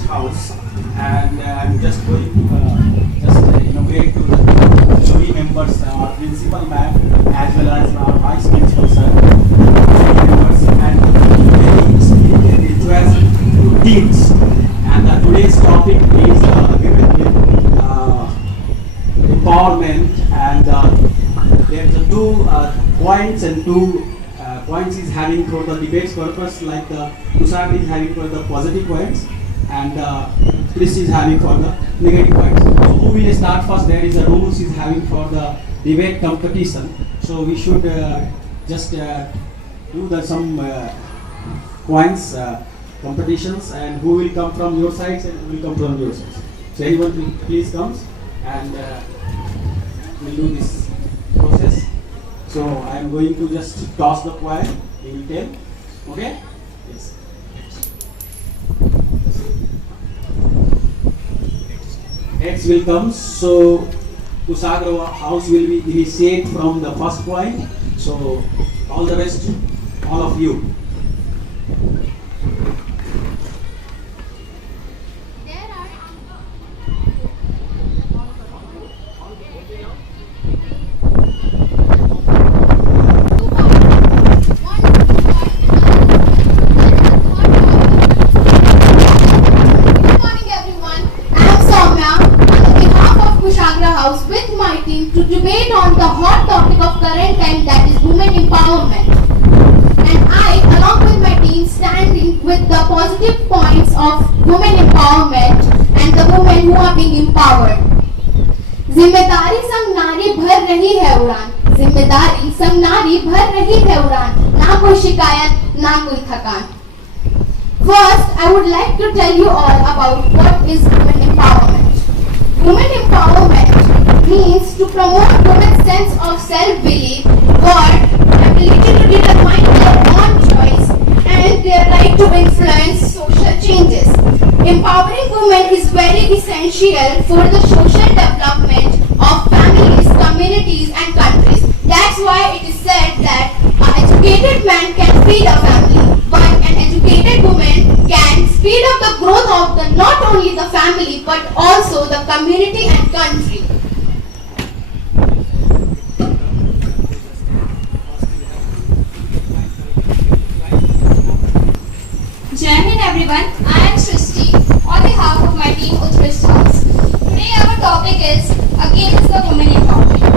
Utkrishth House, and I'm just going to inaugurate to the jury members, our principal ma'am, as well as our vice principal sir, jury members, and very spirited, enthusiastic teams. And today's topic is women with empowerment, and there's two points and two points is having for the debate's purpose, like the Kushagra is having for the positive points, and Utkrishth is having for the negative points. So who will start first? There is a rules is having for the debate competition. So we should just do some points competitions, and who will come from your sides and who will come from your sides. So anyone please comes, and we'll do this process. So I am going to just toss the coin. He will tell. Okay? Yes. Heads will come. So Kushagra House will be initiate from the first point. So all the best, all of you. To debate on the hot topic of current time, that is women empowerment. And I, along with my team, standing with the positive points of women empowerment and the women who are being empowered. जिम्मेदारी संग नारी भर रही है उड़ान, जिम्मेदारी संग नारी भर रही है उड़ान, ना कोई शिकायत ना कोई थकान. First, I would like to tell you all about what is women empowerment. Women empowerment means to promote women's sense of self-belief, worth, ability to determine their own choice, and their right to influence social changes. Empowering women is very essential for the social development of families, communities, and countries. That's why it is said that an educated man can feed a family, but an educated woman can speed up the growth of not only the family but also the community and country. Jai Hind everyone, I am Srishti on behalf of my team Utkrishth House. Today our topic is against the women empowerment.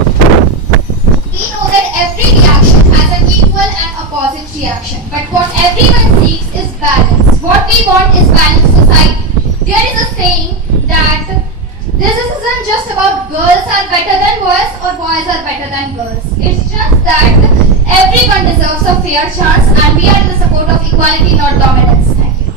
We know that every reaction has an equal and opposite reaction, but what everyone seeks is balance. What we want is balanced society. There is a saying that this isn't just about girls are better than boys or boys are better than girls. It's just that everyone deserves a fair chance, and we are in the support of equality, not dominance. Thank you.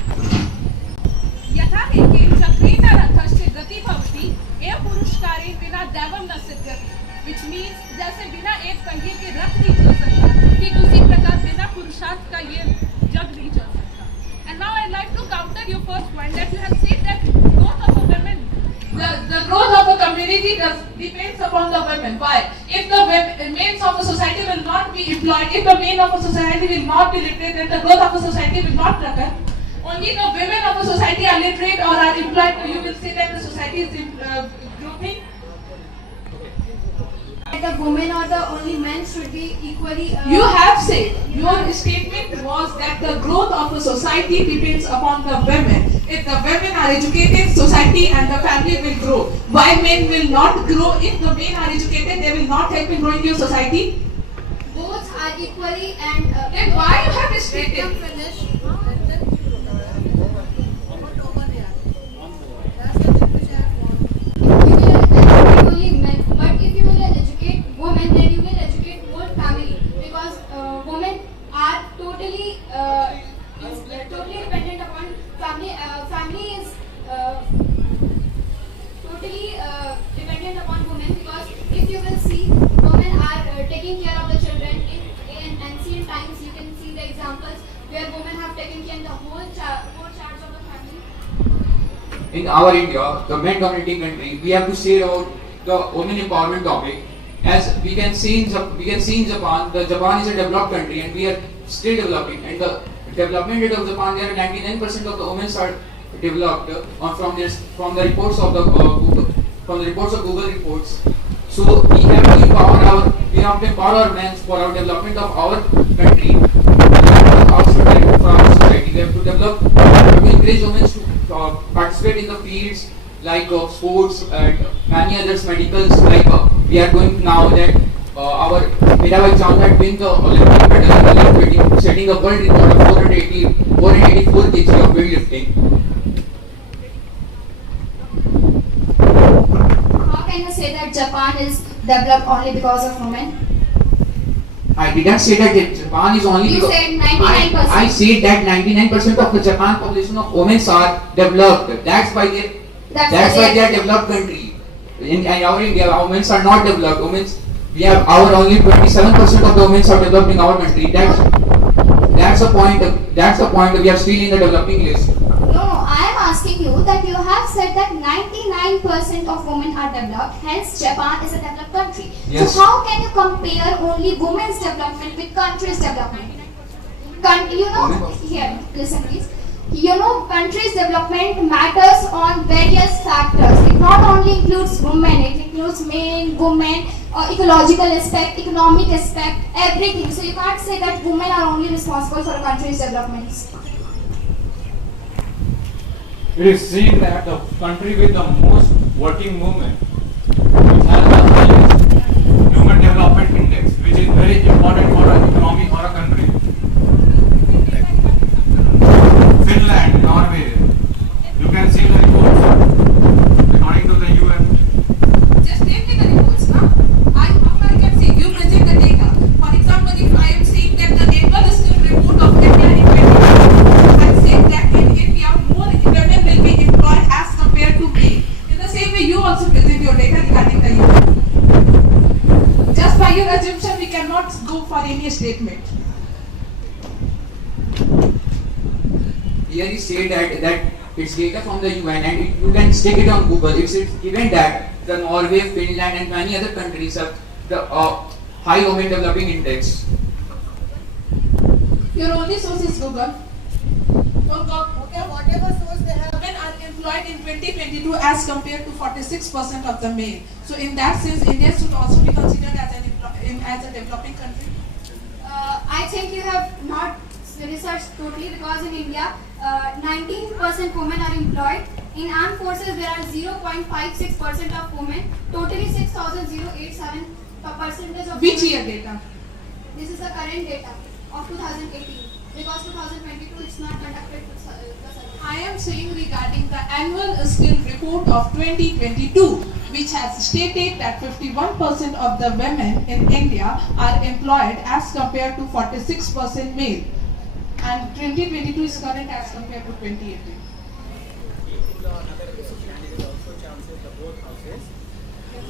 Which means जैसे बिना एक पहिए के रथ नहीं चल सकता, ठीक उसी प्रकार बिना पुरुषार्थ का ये जग नहीं चल सकता. And now I'd like to counter your first point that you have said that growth of a women, the growth of a community depends upon the women. Why? If the men of a society will not be employed, if the men of a society will not be literate, then the growth of a society will not occur. Only the women of a society are literate or are employed, you will say that the society is growing. The women or the only men should be equally. You have said, your statement was that the growth of a society depends upon the women. If the women are educated, society and the family will grow. Why men will not grow? If the men are educated, they will not help in growing your society. Both are equally and. Then why you have restricted? Totally dependent upon family. Family is totally dependent upon women, because if you will see, women are taking care of the children. In ancient times, you can see the examples where women have taken care of the whole charge of the family. In our India, the men dominating country, we have to say about the women empowerment topic. As we can see in Japan, Japan is a developed country and we are still developing. And the development rate of Japan, there are 99% of the women are developed from the reports of the Google, from the reports of Google reports. So we have to empower our men for our development of our country, for our society. We have to encourage women to participate in the fields like sports and many others, medicals. Like we are going now that our Mirabai Chand had won the Olympic medal in weightlifting, setting a world record of 484 kg of weightlifting. How can you say that Japan is developed only because of women? I didn't say that Japan is only You because said 99%. I said that 99% of the Japan population of women are developed. That's why they are developed country. In our India, our women are not developed. We have our only 27% of the women are developed in our country. That's the point. That's the point. We are still in the developing list. No, I am asking you that you have said that 99% of women are developed, hence Japan is a developed country. Yes. So how can you compare only women's development with countries' development? Here, listen please. Countries' development matters on various factors. It not only includes women, it includes men, women, ecological aspect, economic aspect, everything. So you can't say that women are only responsible for a country's developments. It is seen that the country with the most working women, which has the highest human development index, which is very important for an economy or a country. Finland, Norway. You can see the reports according to the UN. Just name me the reports, now. How I can say you present the data. For example, if I am saying that the national report of India in 2020, I say that in India more women will be employed as compared to men. In the same way, you also present your data regarding the UN. Just by your assumption, we cannot go for any statement. Here he said that it's data from the UN and you can stick it on Google. It's given that the Norway, Finland and many other countries have the high women developing index. Your only source is Google. Whatever source they have, women are employed in 2022 as compared to 46% of the male. So in that sense, India should also be considered as a developing country. I think you have not researched totally, because in India 19% women are employed. In armed forces there are 0.56% of women. Totally 6,087 percentage of Which women. year data? This is the current data of 2018, because 2022 it's not conducted the survey. I am saying regarding the annual skill report of 2022, which has stated that 51% of the women in India are employed as compared to 46% male. And 2022 is current as compared to 2018.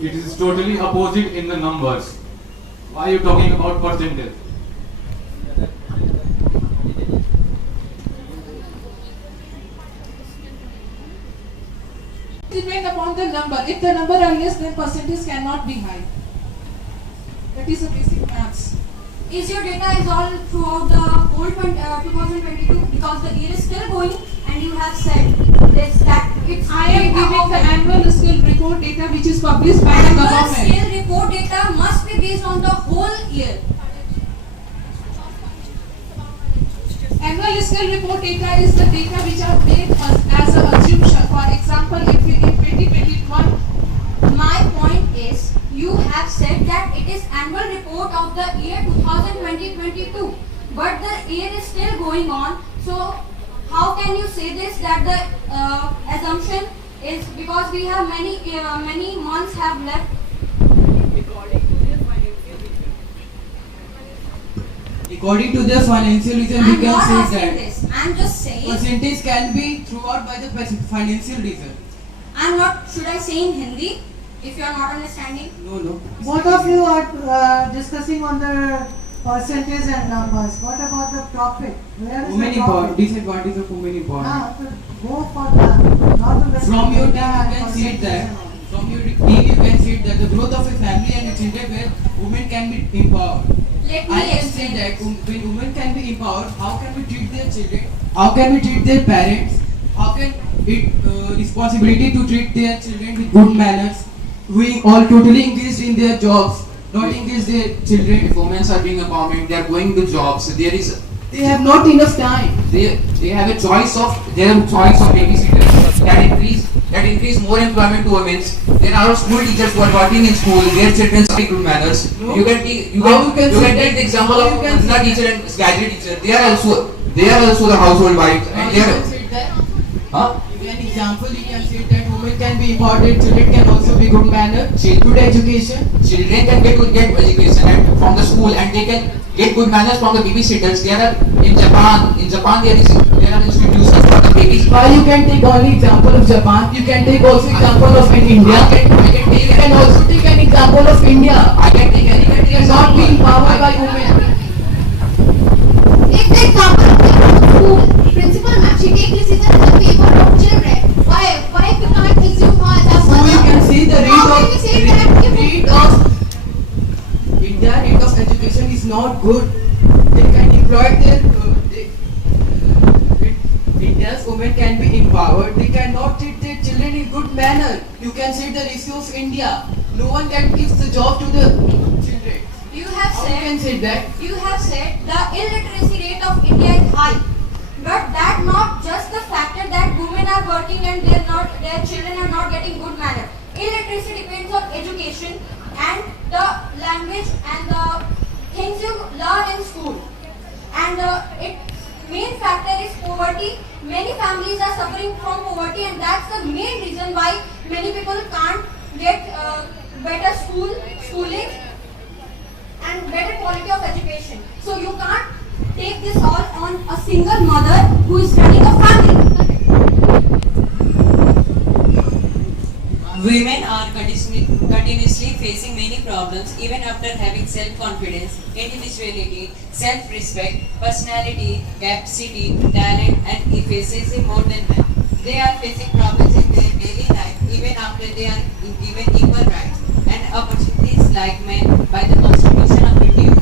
It is totally opposite in the numbers. Why are you talking about percentage? Depend upon the number. If the number are less, then percentage cannot be high. That is a basic maths. Is your data is all throughout the whole 2022, because the year is still going and you have said this that it's I am giving the annual skill report data which is published by the annual government. skill report data must be based on the whole year. Annual skill report data is the data which are made as an assumption. For example, if in 2021, My point is, you have said that it is annual report of the year 2022, but the year is still going on. So how can you say this, that the assumption is because we have many months have left? According to this financial reason, I'm we can not say asking that this. I'm just saying. percentage can be throughout by the financial reason. I'm not. Should I say in Hindi? If you are not understanding. No. Both of you are discussing on the percentage and numbers. What about the profit? Where is Women the empowerment. profit? Disadvantage of women empowerment. So go for the not the From your team, you can see it that. From your team, you can see it that the growth of a family and its children where women can be empowered. Let I me can say explain. that when women can be empowered, how can we treat their children? How can we treat their parents? How can responsibility to treat their children with good manners, doing all totally engaged in their jobs, not engaged their children. If women are being empowerment, they are going to jobs. They have not enough time. They have a choice of babysitters that increase more employment to women. There are school teachers who are working in school. Their children speak good manners. No. You can take the example of Nanda teacher and Gayatri teacher. They are also the household wives. And they are. Huh? An example, you can say that women can be important, children can also be good manner, good education. Children can get education from the school, and they can get good manners from the babysitters. There are in Japan there are institutions for the babies. Why you can take only example of Japan? You can take also example of India. You can also take an example of India. I can take any country as Not being powered by women. Take the example of the school. Principal ma'am, she takes decision in the favor of children. Why we can't assume her as a So mother? you can see the How can we say that if India rate of education is not good. They can employ their India's women can be empowered. They cannot treat their children in good manner. You can see the ratio of India. No one can give the job to the children. You have How you can say that? You have said the illiteracy rate of India is high, but that not just the factor that women are working and their children are not getting good manner. Illiteracy depends on education and the language and the things you learn in school. And its main factor is poverty. Many families are suffering from poverty, and that's the main reason why many people can't get better schooling and better quality of education. So you can't take this all on a single mother who is running a family. Women are continuously facing many problems even after having self-confidence, individuality, self-respect, personality, capacity, talent and efficiency more than men. They are facing problems in their daily life even after they are given equal rights and opportunities like men by the Constitution of India.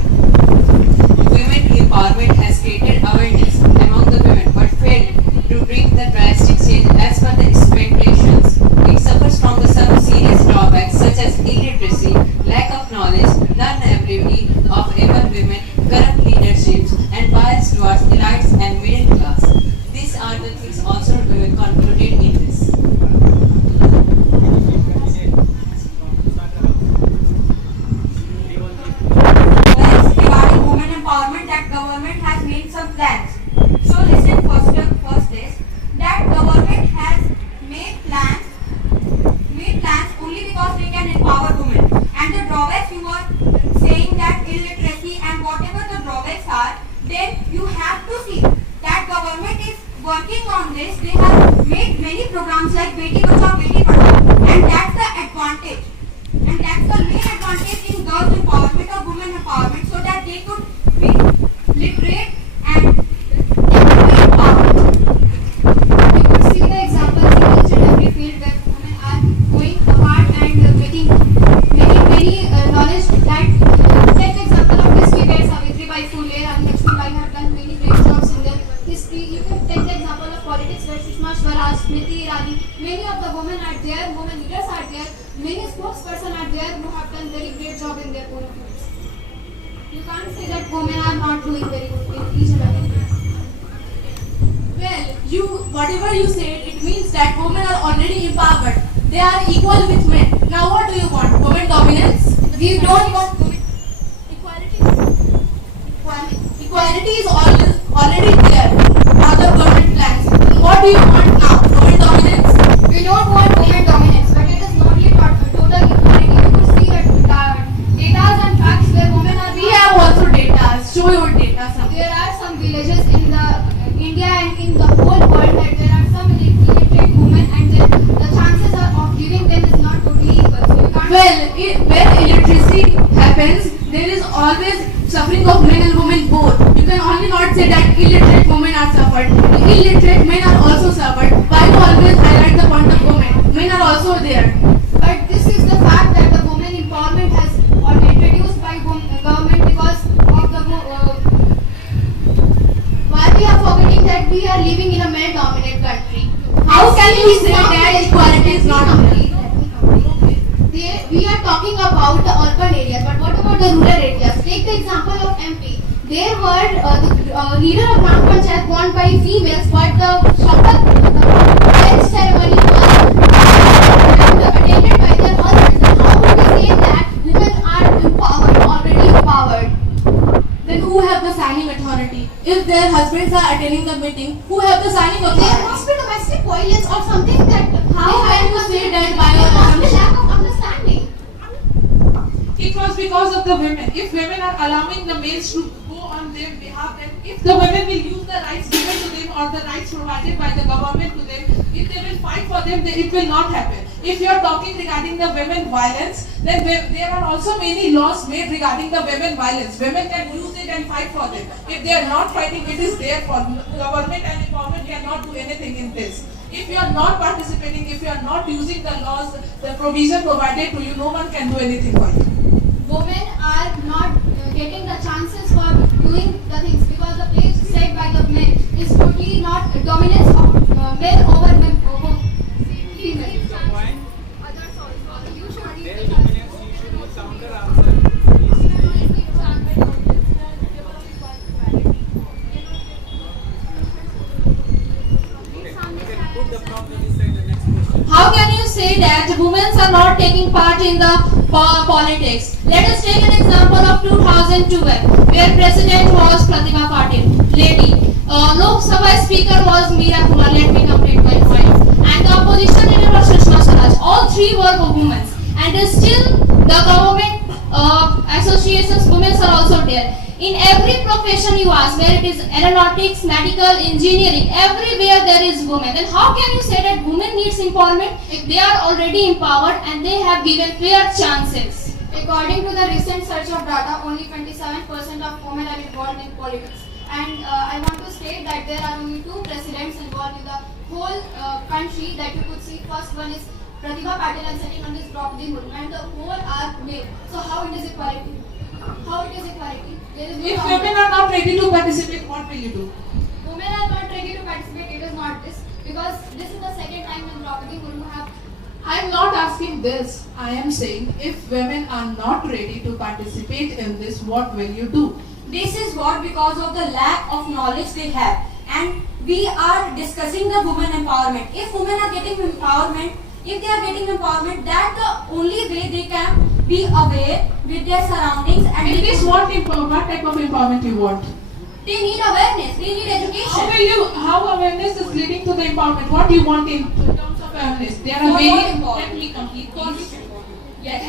Women empowerment has created awareness among the women but failed to bring the drastic change as per the expectations. It suffers from some serious drawbacks such as illiteracy, lack of knowledge, non-ability of able women, corrupt leaderships, and bias towards elites and middle class. These are the things also concluded in this. Regarding women empowerment, that government has made some plans. So listen first is that government has made plans only because they can empower women. And the drawbacks you are saying that illiteracy and whatever the drawbacks are, then you have to see that government is working on this. They have made many programs like Beti Bachao Beti Padhao, and that's the advantage. And that's the main advantage in girls empowerment or women empowerment, so that they could be literate and empowered. we could see the examples in each and every field where women are going apart and making many knowledge that take the example of history where Savitribai Phule and Lakshmibai have done many great jobs in their history. You can take the example of politics where Sushma Swaraj, Smriti Irani, many of the women are there, women leaders are there, many spokespersons are there who have done very great job in their own fields. You can't say that women are not doing very good in each and every field. Well, whatever you said, it means that women are already empowered. They are equal with men. Now what do you want? Women dominance? We don't want Equality. Equality is already there. Other government plans. What do you want now? Women dominance? We don't want women dominance, but it is not yet total equality. You could see that data and facts where women are. We have also data. Show your data. There are some villages in the India and in the whole world that there are some illiterate women, and then the chances of giving them is not totally equal. So you can't. Where illiteracy happens, there is always suffering of men and women both. You can only not say that illiteracy you say that equality is not there? We are talking about the urban areas, but what about the rural areas? Take the example of MP. There were the leader of Gram Panchayat won by females, but the marriage ceremony was attended by their husbands. And how would we say that women are empowered, already empowered? Then who have the signing authority? If their husbands are attending the meeting, who have the signing There authority? must be domestic violence or something that. How can you say that by There your must be assumption? lack of understanding. It was because of the women. If women are allowing the males to go on their behalf, then if the women will use the rights given to them or the rights provided by the government to them, if they will fight for them, then it will not happen. If you are talking regarding the women violence, then there are also many laws made regarding the women violence. Women can use it and fight for them. If they are not fighting, it is there for government, and government cannot do anything in this. If you are not participating, if you are not using the laws, the provision provided to you, no one can do anything for you. Women are not getting the chances for doing the things because the place set by the men is totally not dominance of men over female. How can you say that women are not taking part in the politics? Let us take an example of 2012, where President was Pratibha Patil, lady. Lok Sabha Speaker was Meera Kumar, let me complete my point. And the opposition leader was Sushma Swaraj. All three were women. And still the government associations, women are also there. In every profession you ask, where it is aeronautics, medical, engineering, everywhere there is women. Then how can you say that women needs empowerment if they are already empowered and they have given fair chances? According to the recent search of data, only 27% of women are involved in politics. And I want to state that there are only 2 presidents involved in the whole country that you could see. First one is Pratibha Patil and second one is Draupadi Murmu, and the whole are male. So how it is equality? How it is equality? There is no If boundary. women are not ready to participate, what will you do? Women are not ready to participate. It is not this because this is the second time when Draupadi Murmu have. I am not asking this. I am saying if women are not ready to participate in this, what will you do? This is what because of the lack of knowledge they have. And we are discussing the women empowerment. If women are getting empowerment, if they are getting empowerment, that's the only way they can be aware with their surroundings and In they this, can- what type of empowerment you want? they need awareness, they need education. How awareness is leading to the empowerment? What do you want in terms of awareness? There are For various. what Let me complete. Please. Yes.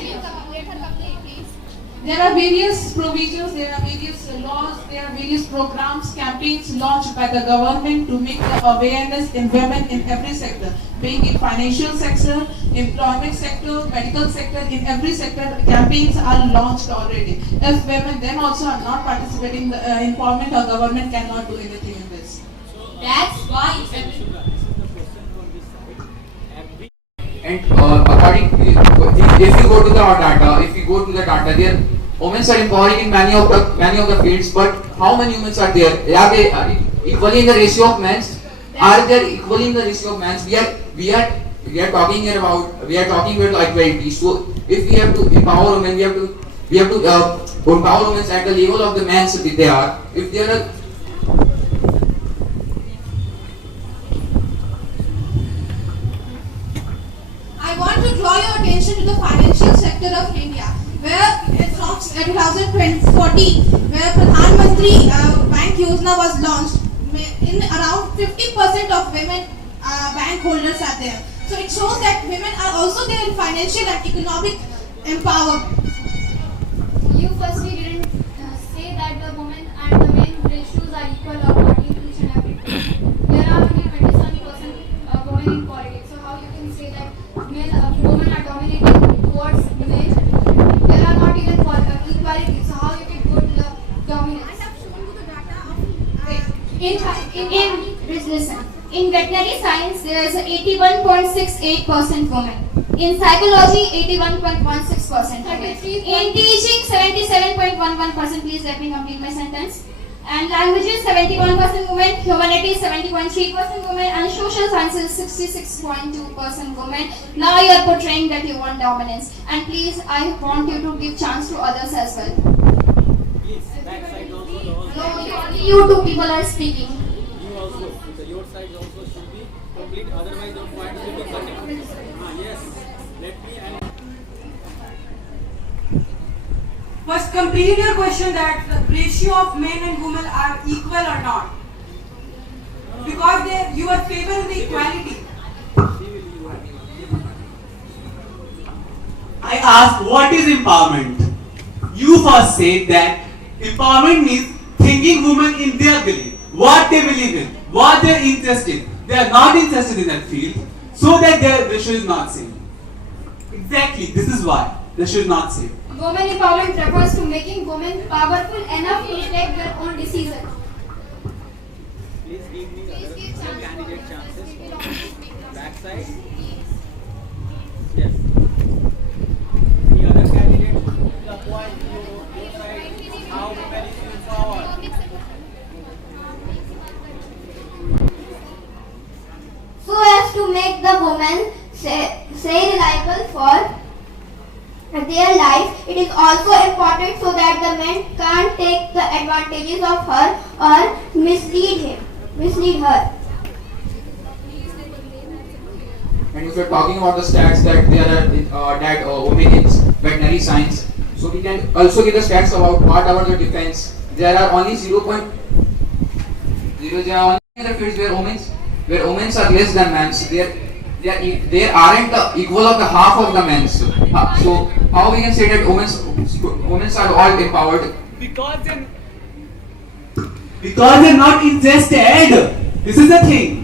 There are various provisions, there are various laws, there are various programs, campaigns launched by the government to make the awareness in women in every sector, being in financial sector, employment sector, medical sector, in every sector, campaigns are launched already. If women then also are not participating in the empowerment, or government cannot do anything in this. That's why And according, if you go to the data, there women are empowering in many of the fields. But how many women are there? Are they equally in the ratio of men? Are they equally in the ratio of men? We are talking here about like equality. So if we have to empower women, we have to empower women at the level of the men. So they are. If there are I want to draw your attention to the financial sector of India, where from 2014, where Pradhan Mantri Bank Yojana was launched, in around 50% of women bank holders are there. So it shows that women are also there in financial and economic empowerment. You firstly didn't say that the women and the men ratios are equal according to each and everything. There are only 27% women in politics. So how you can say that women are dominating towards men? There are not even equality. So how you can go to the dominance? I have shown you the data of In veterinary science, there is 81.68% women. In psychology, 81.16%. In teaching, 77.11%. Please let me complete my sentence. And languages 71% women, humanities 70.3% women, and social sciences 66.2% women. Now you are portraying that you want dominance. And please, I want you to give chance to others as well. No, only you two people are speaking. You also. Your side also should be complete. Otherwise, your point will be cutting. Yes. Let me and. Must complete your question that the ratio of men and women are equal or not. Because you are favoring the equality. I asked what is empowerment? You first said that empowerment means thinking women in their belief, what they believe in, what they are interested in. They are not interested in that field, so that their ratio is not same. Exactly, this is why ratio is not same. Women empowerment refers to making women powerful enough to take their own decisions. Please give me other candidate chances for backside. Yes. The other candidate will appoint your side how women is empowered. So as to make the woman say reliable for their life, it is also important so that the men can't take the advantages of her or mislead her. And if we are talking about the stats that there are that women in veterinary science, so we can also give the stats about what about the defense. There are only 0.0. There are only other fields where women are less than men. So they aren't the equal of the half of the men. So how we can say that women are all empowered? Because they're not interested. This is the thing.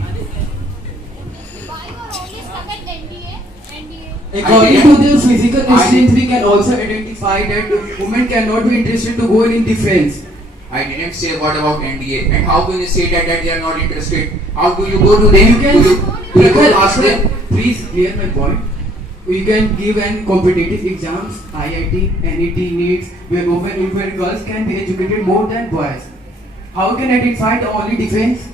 According to the physical strength, we can also identify that women cannot be interested to go in defense. I didn't say what about NDA. And how can you say that they are not interested? How do you go to them? You can ask them. Please clear my point. We can give an competitive exams, IIT, NET, NEETs, where women and girls can be educated more than boys. How can identify the only defense?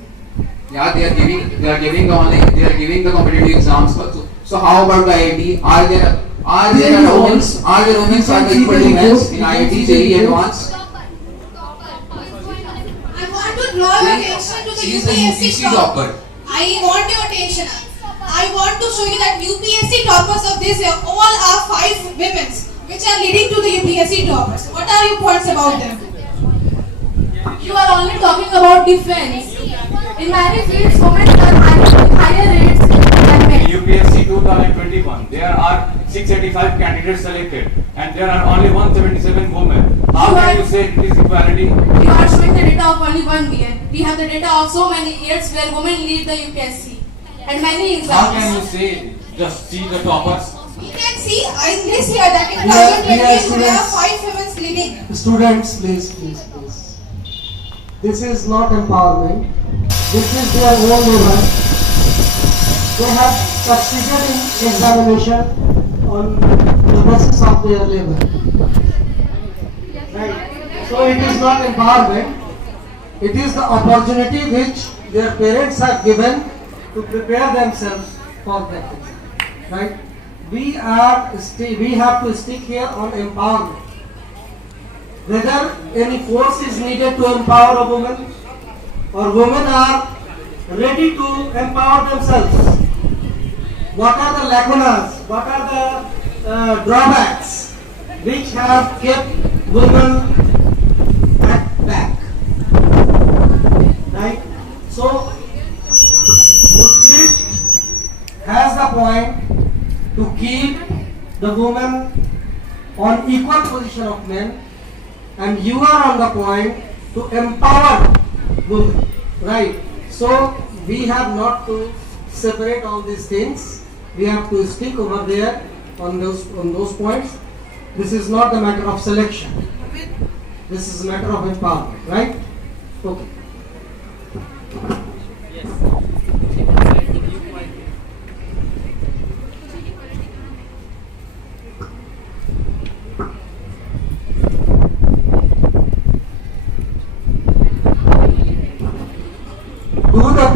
Yeah, they are giving the competitive exams also. So how about the IIT? Are there women are equal to men in IIT, JEE Advanced? I want to draw your attention to the She is the UPSC UPSC topper. I want your attention. I want to show you that UPSC toppers of this year all are 5 women, which are leading to the UPSC toppers. What are your points about them? You are only talking about defense. In many fields, women are higher rates than men. UPSC 2021, there are 685 candidates selected and there are only 177 women. How can you say it is equality? You are showing the data of only 1 year. We have the data of so many years where women lead the UPSC. And many examples. How can you say just see the toppers? We can see in this year that in 2020 there are 5 women leading. Students, please. This is not empowerment. This is their own labor. They have succeeded in examination on the basis of their labor. Right? So it is not empowerment. It is the opportunity which their parents have given to prepare themselves for that exam. Right? We have to stick here on empowerment. Whether any force is needed to empower a woman, or women are ready to empower themselves. What are the lacunas? What are the drawbacks which have kept women at back? Right? So, Utkrishth has the point to keep the woman on equal position of men, and you are on the point to empower women, right? So we have not to separate all these things. We have to stick over there on those points. This is not the matter of selection. This is a matter of empowerment, right? Okay.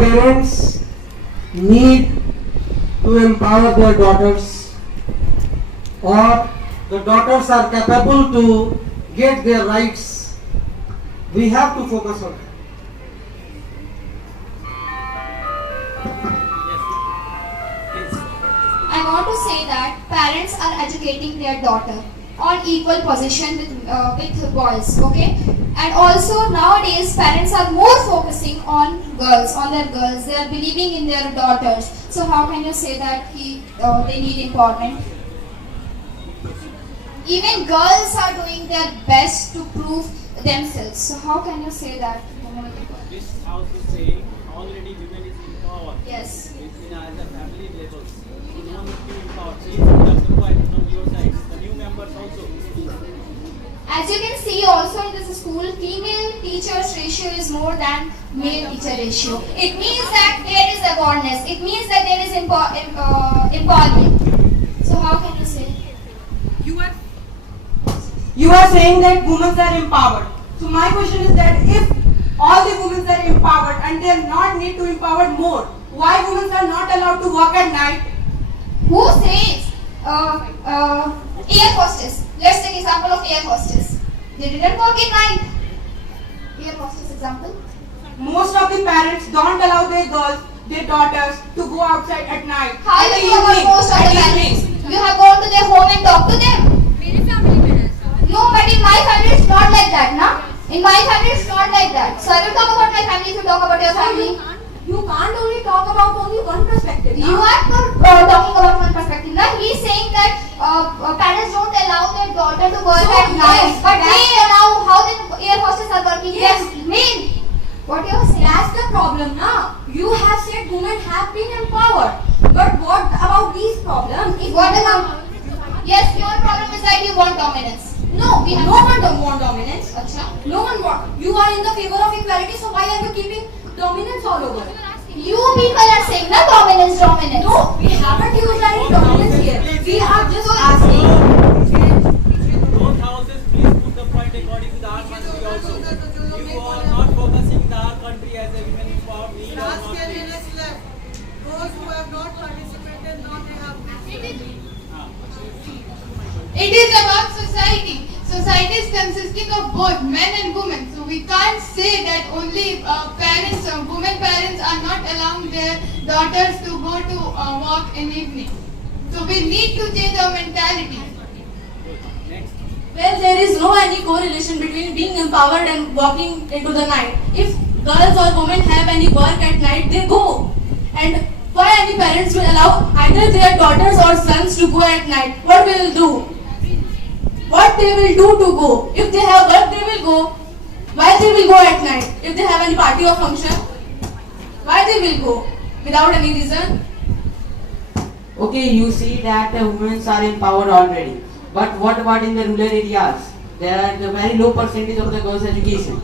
parents need to empower their daughters, or the daughters are capable to get their rights, we have to focus on that. I want to say that parents are educating their daughter on equal position with boys, okay? And also nowadays parents are more focusing on girls, on their girls. They are believing in their daughters. So how can you say that they need empowerment? Even girls are doing their best to prove themselves. So how can you say that? This house is saying already women is empowered. Yes. As a family level. No need to empower. Please, that's the point from your side. The new members also. As you can see also in this school, female teachers ratio is more than male teacher ratio. It means that there is awareness. It means that there is empowerment. So how can you say? You are saying that women are empowered. So my question is that if all the women are empowered and they are not need to empower more, why women are not allowed to work at night? Who says air hostess? Let's take example of air hostess. They didn't work at night. Air hostess example. Most of the parents don't allow their girls, their daughters to go outside at night. How At do the you know evening, most of at the evening. parents? You have gone to their home and talked to them. No, but in my family it's not like that, na? In my family it's not like that. So I will talk about my family if you talk about your family. You can't only talk about only one perspective. You are not talking about one perspective. Now he is saying that parents don't allow their daughter to work at night, but they allow how the air hostess are working. Yes, men. What you are saying? That's the problem now. You have said women have been empowered. But what about these problems? What about? Yes, your problem is that you want dominance. No, no one don't want dominance. Acha. No one want. You are in the favor of equality, so why are you keeping dominance all over? You people are saying that dominance. No, we haven't used any dominance here. We are just asking. Both houses, please put the point according to the our country also. You are not focusing the our country as a women empowered. We are Last not 10 saying. minutes left. Those who have not participated, now they have participated. It is about society. Society is consisting of both men and women. So we can't say that only parents or women parents are not allowing their daughters to go to work in evening. So we need to change our mentality. Well, there is no any correlation between being empowered and walking into the night. If girls or women have any work at night, they go. And why any parents will allow either their daughters or sons to go at night? What will they do? What they will do to go? If they have work, they will go. Why they will go at night? If they have any party or function, why they will go? Without any reason? Okay, you see that the women are empowered already. But what about in the rural areas? There are the very low percentage of the girls' education.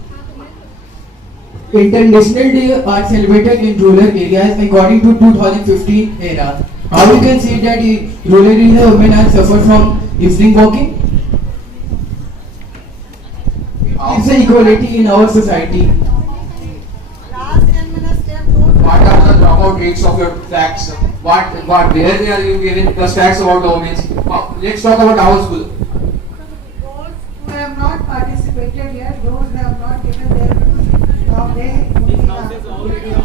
International Day are celebrated in rural areas according to 2015 era. How you can see that rural area women are suffer from evening walking? It's an equality in our society. Last 10 minutes left. Don't What are the dropout rates of your facts? Where they are you giving the facts about the women? Let's talk about our school. Those who have not participated yet, those who have not given their views, now they This house is already no,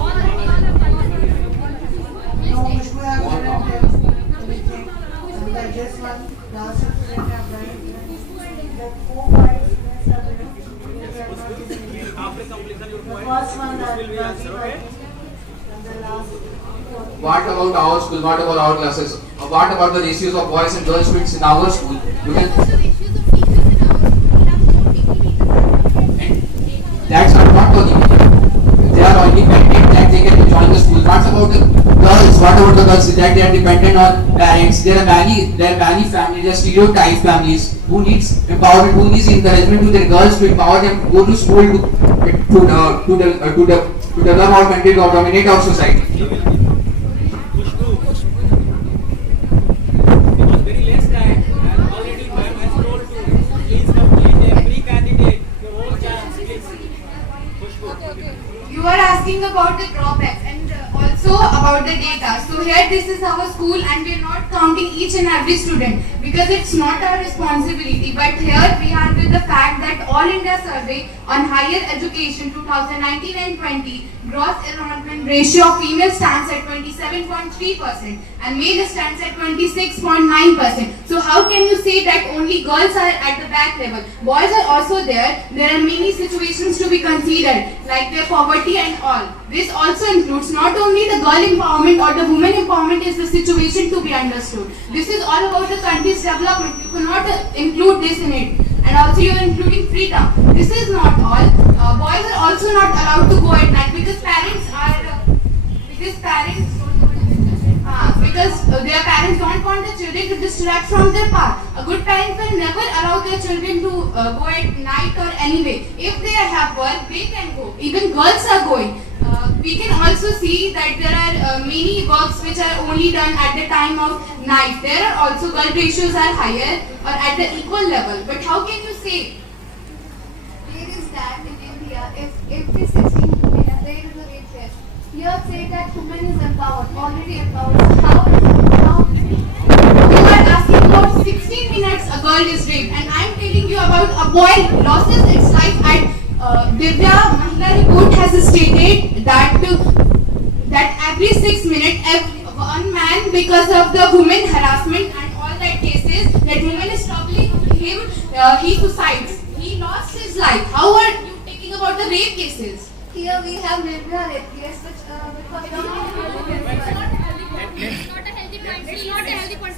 which who have given them anything. And like this one, last student have done it. Like 4, 5 students have done it. They have not given anything. after completion your The point. first one that will be answered, okay? and the last. What about our school? What about our classes? What about the ratios of boys and girls students in our school? You can. That's not talking. They are only dependent that they can join the school. What about the girls? What about the girls that they are dependent on parents? There are many families, there are stereotype families who needs empowerment, who needs encouragement to their girls to empower them, go to school to develop our country, to dominate our society. Very less time and already ma'am has told to please complete every candidate your whole chance please. You are asking about the drawbacks, and about the data. So here this is our school and we are not counting each and every student because it's not our responsibility. But here we are with the fact that All India Survey on Higher Education 2019 and 20 gross enrollment ratio of female stands at 27.3% and male stands at 26.9%. So how can you say that only girls are at the back level? Boys are also there. There are many situations to be considered like their poverty and all. This also includes not only the girl empowerment or the women empowerment is the situation to be understood. This is all about the country's development. You cannot include this in it. And also you are including freedom. This is not all. Boys are also not allowed to go at night because their parents don't want the children to distract from their path. A good parent will never allow their children to go at night or anyway. If they have work, they can go. Even girls are going. We can also see that there are many works which are only done at the time of night. There are also girl ratios are higher or at the equal level. But how can you say? There is that in India, if every 16 women, there is a rate test. You have said that women is empowered, already empowered. So how you are asking about 16 minutes a girl is raped and I am telling you about a boy loses its life at Divya Mahila report has stated that every 6 minutes one man because of the women harassment and all that cases that woman is troubling him, he suicides. He lost his life. How are you taking about the rape cases? here we have Nirvana rape case, which was not a healthy which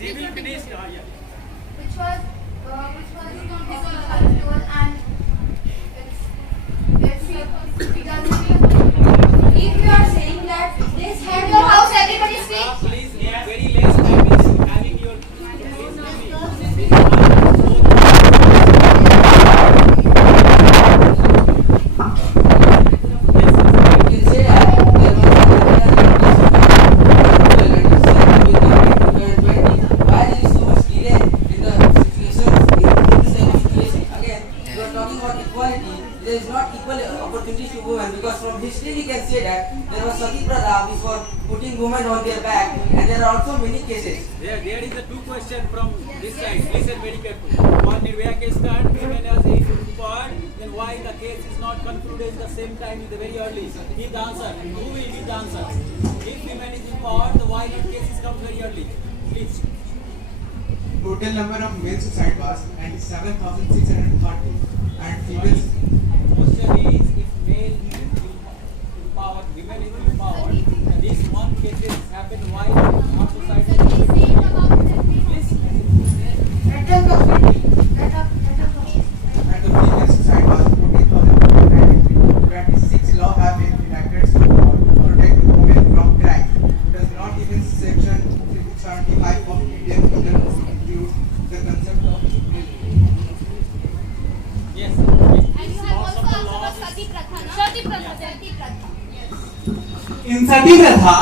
was controversial and If you are saying that this had your house, everybody speak. Please, very less time is having your. There is not equal opportunity to women because from history we can say that there was Sati Pradha which for putting women on their back and there are also many cases. There is a two question from this side. Listen very carefully. One Nirvaya case start, women as a part, then why the case is not concluded at the same time in the very early. Give the answer. Who will give the answer? If women is empowered, the why not cases come very early? Please. Total number of male suicide was 97,630 and females. Question is if male is empowered, women is empowered, and this one cases happen why not suicide? Please. And the female suicide was 14,493. 26 laws have been enacted to protect women from crime. Does not even section 75 of Indian Penal Code include the concept of Yes. And you have also asked about Sati Pratha, no? Sati Pratha. In Sati Pratha,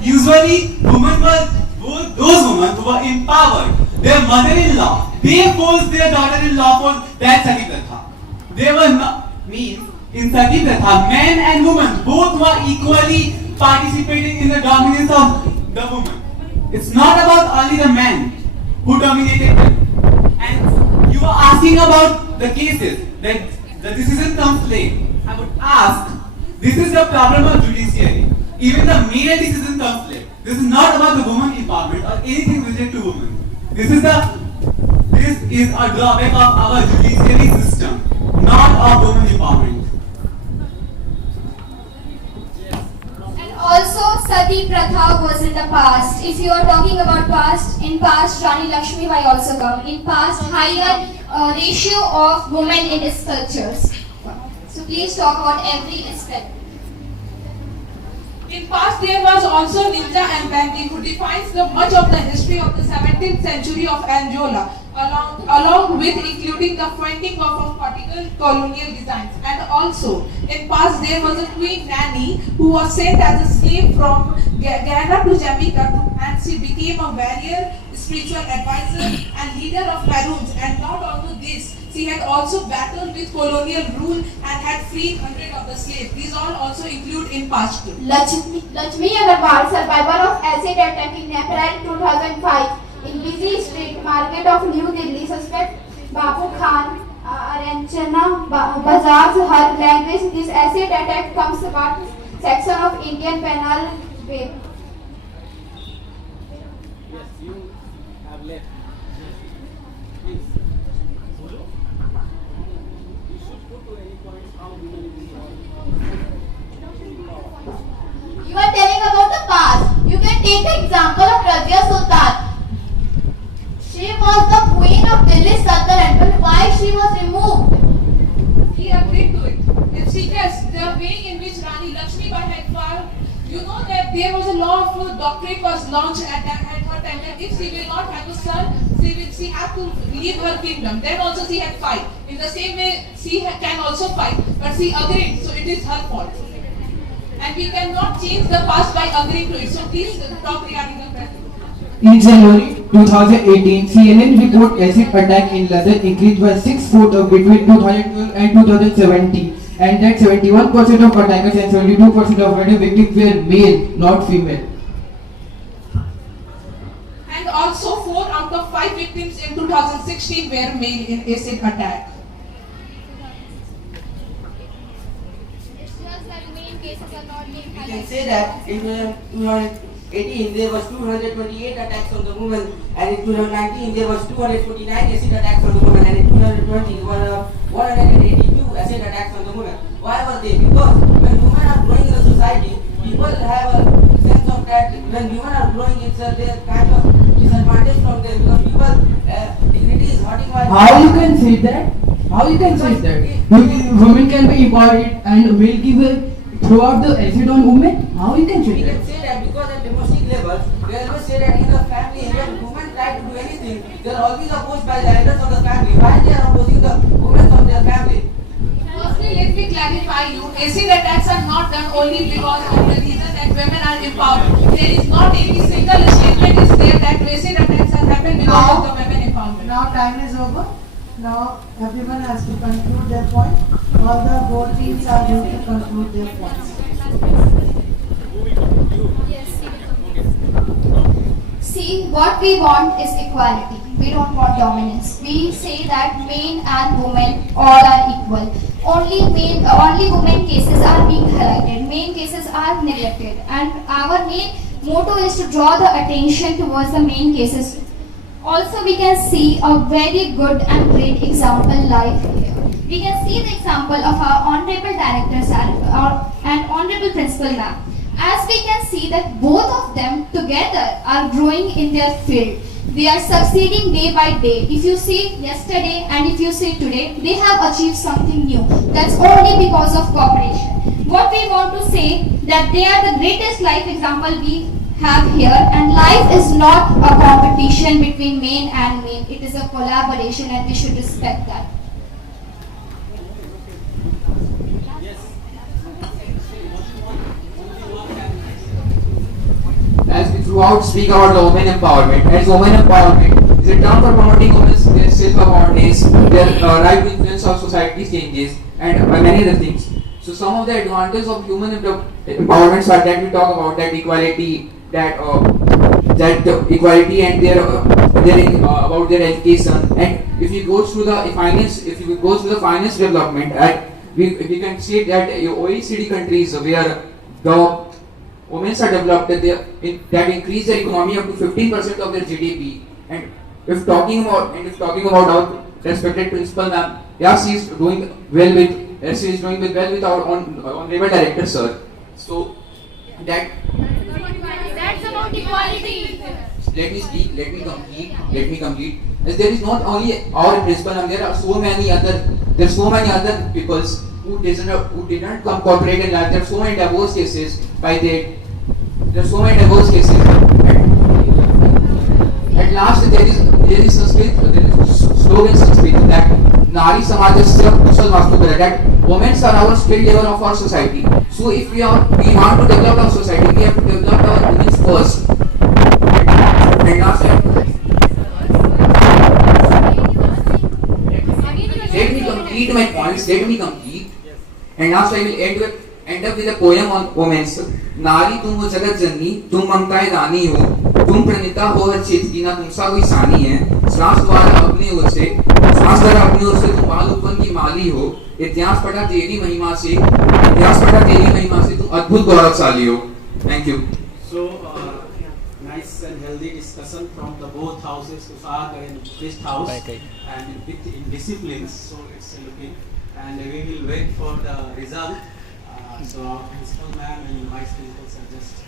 usually women were those women who were empowered. Their mother-in-law, they forced their daughter-in-law for that Sati Pratha. They were not, means in Sati Pratha, men and women both were equally participating in the dominance of the woman. It's not about only the men who dominated them. And you are asking about the cases that the decision comes late. I would ask, this is the problem of judiciary. Even the male decision comes late. This is not about the woman empowerment or anything related to women. This is a drawback of our judiciary system, not of women empowerment. Also, Sati Pratha was in the past. If you are talking about past, in past Rani Lakshmi Bai also come. In past, higher ratio of women in sculptures. So please talk about every aspect. In past, there was also Ninja and Bandy who defines the much of the history of the 17th century of Angola, along with including the fronting of particle colonial designs. And also, in past, there was a Queen Nanny who was sent as a slave from Ghana to Jamaica, and she became a warrior, spiritual advisor and leader of Maroons. And not only this, she had also battled with colonial rule and had freed hundreds of the slaves. These all also include in past. Lakshmi Agarwal, survivor of acid attack in April 2005 in busy street market of New Delhi, suspect Babu Khan Aranchana Bazar's her language. This acid attack comes about section of Indian Penal Code. Yes, you have left. Please. You should put to any point how women is You are telling about the past. You can take the example of Razia Sultan. She was the queen of Delhi Sultanate, but why she was removed? He agreed to it. And she guessed the way in which Rani Lakshmi Bai had filed. You know that there was a law of doctrine was launched at her time that if she will not have a son, she have to leave her kingdom. Then also she had fight. In the same way, she can also fight, but she agreed, so it is her fault. And we cannot change the past by agreeing to it. So please talk regarding the present. In January 2018, CNN report acid attack in London increased by 6 foot between 2012 and 2017, and that 71% of attackers and 72% of murder victims were male, not female. And also 4 out of 5 victims in 2016 were male in acid attack. We can say that in 2018 there was 228 attacks on the women, and in 2019 there was 249 acid attacks on the women, and in 2020 there were 182 acid attacks on the women. Why were they? Because when women are growing in the society, people have a sense of that when women are growing, it's a kind of disadvantage from them, because people dignity is hurting my. How you can say that? How you can say that? Women can be empowered and will give throughout the acid on women? How you can say We that? can say that because at domestic level, they always say that in the family, when women try to do anything, they are always opposed by the elders of the family. Why they are opposing the women of their family? Firstly, let me clarify you. Acid attacks are not done only because of the reason that women are empowered. There is not any single statement is there that acid attacks have happened because of the women empowerment. Now time is over. Now everyone has to conclude their point. All the board teams are going to conclude their points. See, what we want is equality. We don't want dominance. We say that men and women all are equal. Only women cases are being highlighted. Men cases are neglected. And our main motto is to draw the attention towards the main cases. Also, we can see a very good and great example live here. We can see the example of our Honorable Director Sir and Honorable Principal Ma'am. As we can see that both of them together are growing in their field. They are succeeding day by day. If you see yesterday and if you see today, they have achieved something new. That's only because of cooperation. What we want to say that they are the greatest life example we have here, and life is not a competition between men and men. It is a collaboration, and we should respect that. As we throughout speak about the women empowerment, as women empowerment is a term for promoting women's their self-awareness, their right to influence of society changes, and many other things. So some of the advantages of human empowerment are that we talk about that equality, that equality and their about their education. And if you go through the finance development, we can see that OECD countries where the women are developed, that increase their economy up to 15% of their GDP. And if talking about our respected principal ma'am, yeah, she is doing well with our honorable director sir. So that's about equality. Let me speak, let me complete. As there is not only our principal ma'am, there are so many other peoples who didn't come cooperate in life. There are so many divorce cases At last there is slogan Sanskrit that Nari Samajasya Kusal Vastu, that women are our skill level of our society. So if we want to develop our society, we have to develop our women first. And last this let me complete. And last I will end up with a poem on women's. नारी तुम हो जगत जननी, तुम ममताएं रानी हो, तुम प्रणीता हो हर क्षेत्र की, ना तुमसा कोई सानी है। श्वास द्वारा अपनी ओर से तुम बाल उत्पन्न की माली हो। इतिहास पढ़ा तेरी महिमा से तुम अद्भुत गौरवशाली हो। Thank you. So nice and healthy discussion from the both houses, Kushagra and Utkrishth house, and in disciplines. So it's looking, and we will wait for the result. So our principal ma'am and vice principals are just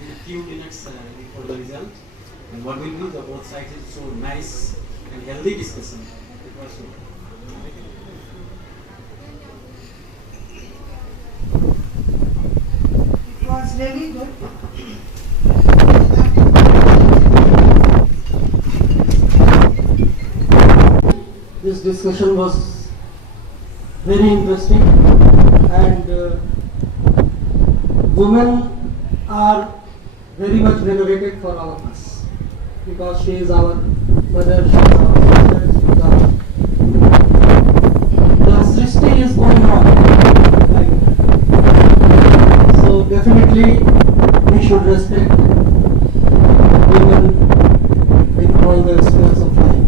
in a few minutes for the result. And what will be the both sides is so nice and healthy discussion. It was so. It was really good. This discussion was very interesting, and women are very much venerated for all of us, because she is our mother, she is our sister, she is our... The Srishti is going on, right? So definitely we should respect women in all the spheres of life.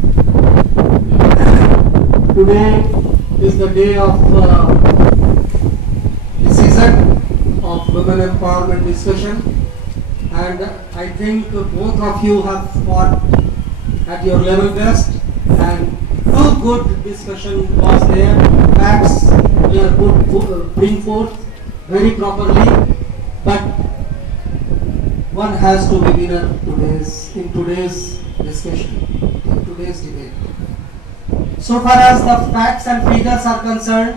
Today is the day of the season of women empowerment discussion, and I think both of you have fought at your level best, and two good discussion was there. Facts were put bring forth very properly, but one has to be winner in today's discussion, in today's debate. So far as the facts and figures are concerned,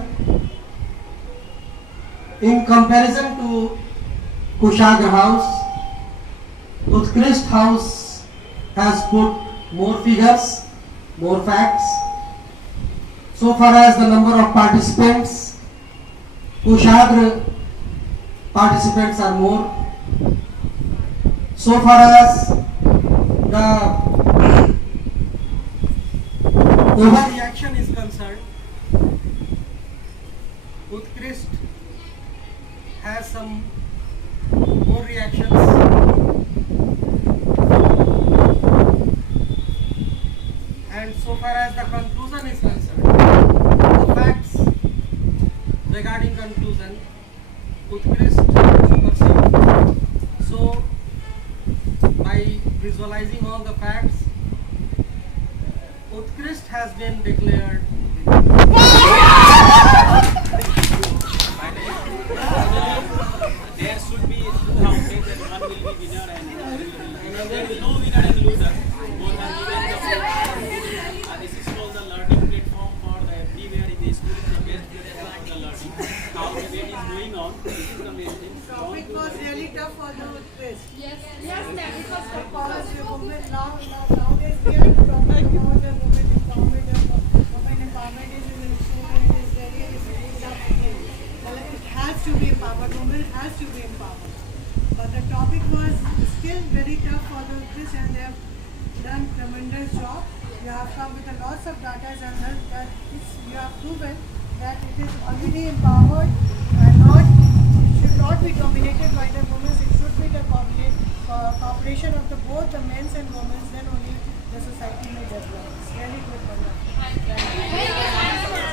in comparison to Kushagra house, Utkrishth house has put more figures, more facts. So far as the number of participants, Kushagra participants are more. So far as the overreaction is concerned, Utkrishth has some more reactions. And so far as the conclusion is concerned, the facts regarding conclusion, Utkrishth supersede. So by visualizing all the facts, Utkrishth has been declared There should be counted that one will be winner and there is no winner and loser. Both are given the same. This is called the learning platform for the everywhere in the school. The best platform for the learning. How the debate is going on. This is the main thing. The topic was really tough for the Utkrishth. Yes, ma'am. It was tough. Because the women nowadays we are talking about the women empowerment. Women empowerment is in the school and it is very tough thing. It has to be empowered. Women has to be empowered. But the topic was still very tough for the Utkrishth, and they have done tremendous job. You have come with a lots of data and that you have proven that it is already empowered and should not be dominated by the women. It should be the cooperation of both the men's and women's. Then only the society may develop. It's really good for them.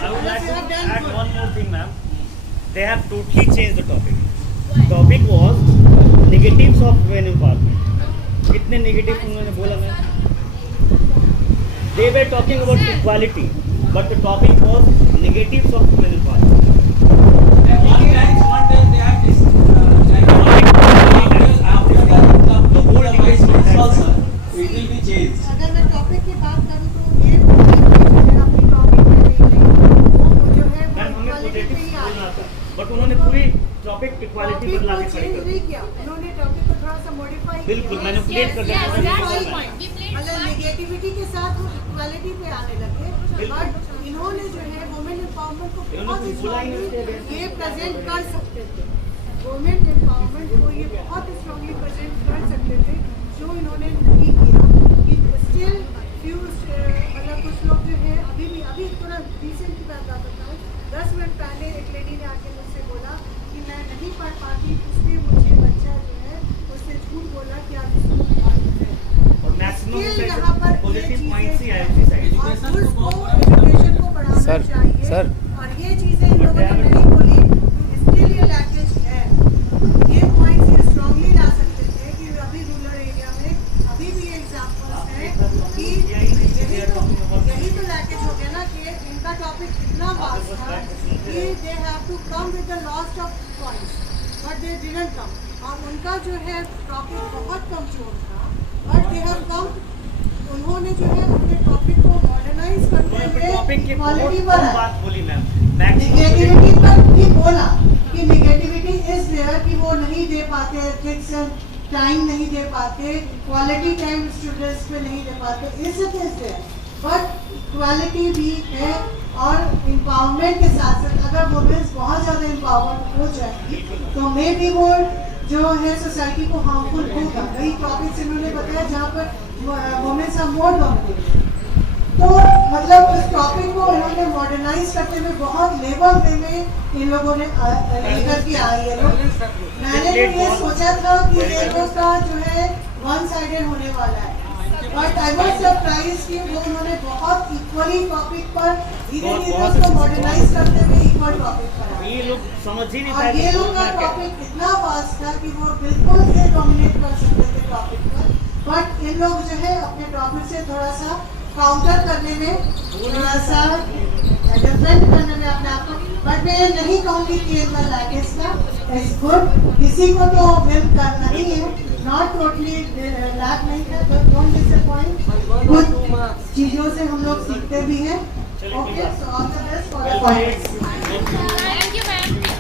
I would like to add one more thing, ma'am. They have totally changed the topic. Topic was negatives of women empowerment. कितने negatives उन्होंने बोला ma'am? They were talking about equality, but the topic was negatives of women empowerment. One time they had this after the board of vice principals, it will be changed. अगर मैं topic की बात करूँ तो ये अपनी टॉपिक में नहीं गई वो जो है इक्वालिटी पे ही आ गई बट उन्होंने पूरी टॉपिक इक्वालिटी पर लाके खड़ी कर दी। उन्होंने टॉपिक को थोड़ा सा मॉडिफाई किया बिल्कुल मैनिपुलेट कर दिया मतलब नेगेटिविटी के साथ वो इक्वालिटी पे आने लगे बट इन्होंने जो है वुमेन एम्पावरमेंट को बहुत स्ट्रांगली ये प्रेजेंट कर सकते थे वुमेन एम्पावरमेंट को ये बहुत स्ट्रांगली प्रेजेंट कर सकते थे जो इन्होंने नहीं किया स्टिल फ्यू मतलब कुछ लोग जो है अभी थोड़ा रिसेंट की बात बताऊँ पॉजिटिव पॉइंट्स ही आए उसी साइड। और उसको एजुकेशन को बढ़ाना चाहिए और ये चीजें इन लोगों ने नहीं बोली, इसके लिए लैंग्वेज है। ये पॉइंट्स ये स्ट्रांगली ला सकते थे कि अभी रूरल एरिया में अभी भी एग्जाम्पल्स हैं कि यही तो लैंग्वेज हो गया ना कि इनका टॉपिक इतना वास्ट था कि they have to come with the lost of points but they didn't come, और उनका जो है टॉपिक बहुत कमजोर था बट दे हैव कम। उन्होंने जो है अपने टॉपिक को मॉडर्नाइज करते हुए क्वालिटी पर बात बोली मैम, नेगेटिविटी पर भी बोला कि नेगेटिविटी इज देयर कि वो नहीं दे पाते, फिक्स टाइम नहीं दे पाते, क्वालिटी टाइम स्टूडेंट्स पे नहीं दे पाते, इस देयर बट क्वालिटी भी है। और एम्पावरमेंट के साथ साथ अगर वुमेन्स बहुत ज़्यादा एम्पावर्ड हो जाएगी तो मे बी वो जो है सोसाइटी को हार्मफुल होगा। कई टॉपिक्स इन्होंने बताया जहाँ पर वुमेन्स आर मोर डोमिनेटेड, तो मतलब उस टॉपिक को उन्होंने मॉडर्नाइज करते हुए बहुत लेवल में इन लोगों ने लेकर के आए ये लोग। मैंने तो ये सोचा था कि ये लोग का जो है वन साइडेड होने वाला है, बट आई वाज सरप्राइज कि वो उन्होंने बहुत इक्वली टॉपिक पर धीरे धीरे उसको मॉडर्नाइज करते हुए इक्वल टॉपिक पर आए। ये लोग समझ ही नहीं और पाए ये लोग का टॉपिक इतना वास्ट था कि वो बिल्कुल से डोमिनेट कर सकते थे टॉपिक पर, बट इन लोग जो है अपने टॉपिक से थोड़ा सा काउंटर करने में, थोड़ा सा डिफरेंट करने में अपने आप को, बट मैं नहीं कहूँगी कि इनका लैंग्वेज का इज गुड, किसी को तो विल करना ही है, नॉट टोटली लैक नहीं है, तो डोंट डिसअपॉइंट, कुछ चीज़ों से हम लोग सीखते भी हैं। Okay, so all the best for the points. Thank you ma'am.